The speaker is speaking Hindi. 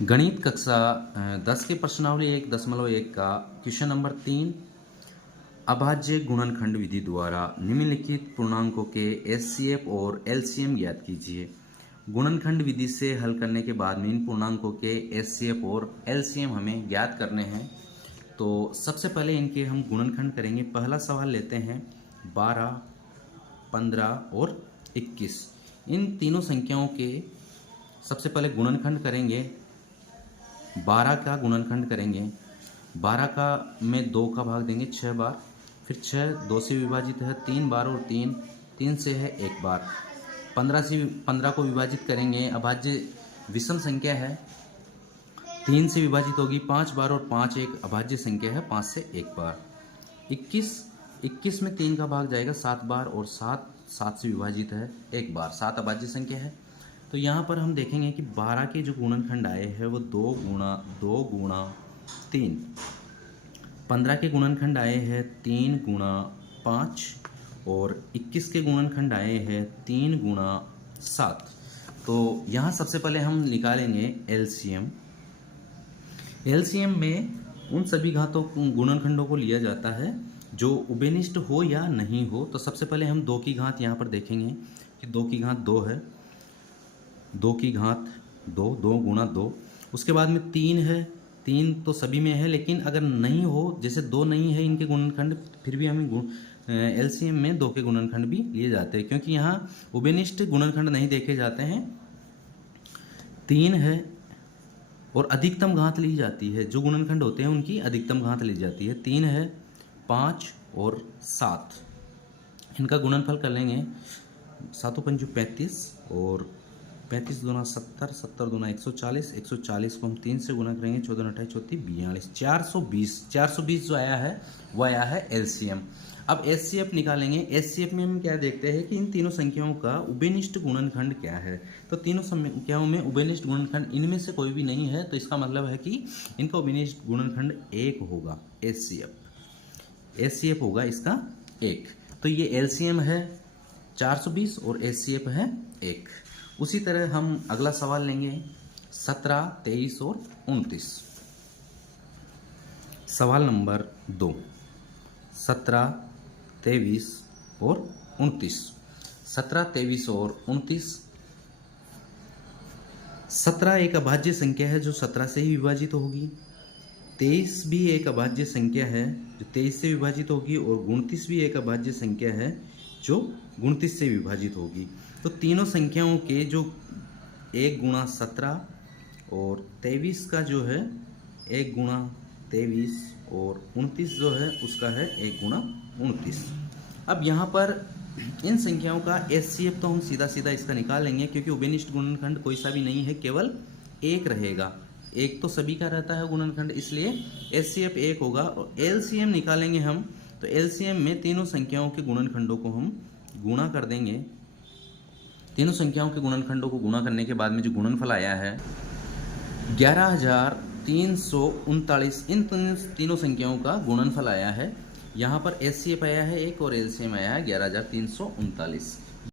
गणित कक्षा 10 के प्रश्नावली 1.1 का क्वेश्चन नंबर 3। अभाज्य गुणनखंड विधि द्वारा निम्नलिखित पूर्णांकों के एचसीएफ और एलसीएम ज्ञात कीजिए। गुणनखंड विधि से हल करने के बाद में इन पूर्णांकों के एचसीएफ और एलसीएम हमें ज्ञात करने हैं। तो सबसे पहले इनके हम गुणनखंड करेंगे। पहला सवाल लेते हैं 12, 15 और 21। इन तीनों संख्याओं के सबसे पहले गुणनखंड करेंगे। 12 का गुणनखंड करेंगे। 12 का में 2 का भाग देंगे 6 बार, फिर 6 2 से विभाजित है 3 बार और 3 से है 1 बार। 15 को विभाजित करेंगे। अभाज्य विषम संख्या है, 3 से विभाजित होगी 5 बार और 5 एक अभाज्य संख्या है, 5 से 1 बार। 21 में 3 का भाग जाएगा 7 बार और 7 से विभाजित है 1 बार। 7 अभाज्य संख्या है। तो यहाँ पर हम देखेंगे कि 12 के जो गुणनखंड आए हैं वो 2 गुणा 3। 15 के गुणनखंड आए हैं 3 गुणा 5 और 21 के गुणनखंड आए हैं 3 गुणा 7। तो यहाँ सबसे पहले हम निकालेंगे एलसीएम। एलसीएम में उन सभी घातों गुणनखंडों को लिया जाता है जो उभयनिष्ठ हो या नहीं हो। तो सबसे पहले हम 2 की घात यहाँ पर देखेंगे कि 2 की घात 2 है। 2 की घात 2 गुणा 2। उसके बाद में 3 है। 3 तो सभी में है, लेकिन अगर नहीं हो, जैसे 2 नहीं है इनके गुणनखंड, फिर भी हमें एलसीएम में 2 के गुणनखंड भी लिए जाते हैं, क्योंकि यहाँ उभयनिष्ठ गुणनखंड नहीं देखे जाते हैं। 3 है और अधिकतम घात ली जाती है। जो गुणनखंड होते हैं उनकी अधिकतम घात ली जाती है। 3 है, 5 और 7। इनका गुणनफल कर लेंगे। 7 पंचू 35 और 35 दूना 70, 70 दूना 140, 140 को हम 3 से गुना करेंगे। 14 28 34 42, 420 जो आया है वो आया है एलसीएम। अब एचसीएफ निकालेंगे। एचसीएफ में हम क्या देखते हैं कि इन तीनों संख्याओं का उभयनिष्ठ गुणनखंड क्या है। तो तीनों संख्याओं में उभयनिष्ठ गुणनखंड इनमें से कोई भी नहीं है, तो इसका मतलब है कि इनका उभयनिष्ठ गुणनखंड 1 होगा। एचसीएफ होगा इसका 1। तो ये एलसीएम है 420 और एचसीएफ है 1। उसी तरह हम अगला सवाल लेंगे 17, 23 और 29। सवाल नंबर 2। 17, 23 और 29। 17, 23 और 29। 17 एक अभाज्य संख्या है जो 17 से ही विभाजित होगी। 23 भी एक अभाज्य संख्या है जो 23 से विभाजित होगी, और 29 भी एक अभाज्य संख्या है जो 29 से विभाजित होगी। तो तीनों संख्याओं के जो 1 गुणा 17 और 23 का जो है 1 गुणा 23 और 29 जो है उसका है 1 गुणा 29। अब यहाँ पर इन संख्याओं का एचसीएफ तो हम सीधा सीधा इसका निकाल लेंगे, क्योंकि उभयनिष्ठ गुणनखंड कोई सा भी नहीं है, केवल 1 रहेगा। 1 तो सभी का रहता है गुणनखंड, इसलिए एचसीएफ 1 होगा। और एलसीएम निकालेंगे हम। तो एलसीएम में तीनों संख्याओं के गुणनखंडों को हम गुणा कर देंगे। तीनों संख्याओं के गुणनखंडों को गुणा करने के बाद में जो गुणनफल आया है 11,339। इन तीनों संख्याओं का गुणनफल आया है। यहाँ पर एचसीएफ आया है 1 और एलसीएम आया है 11,339।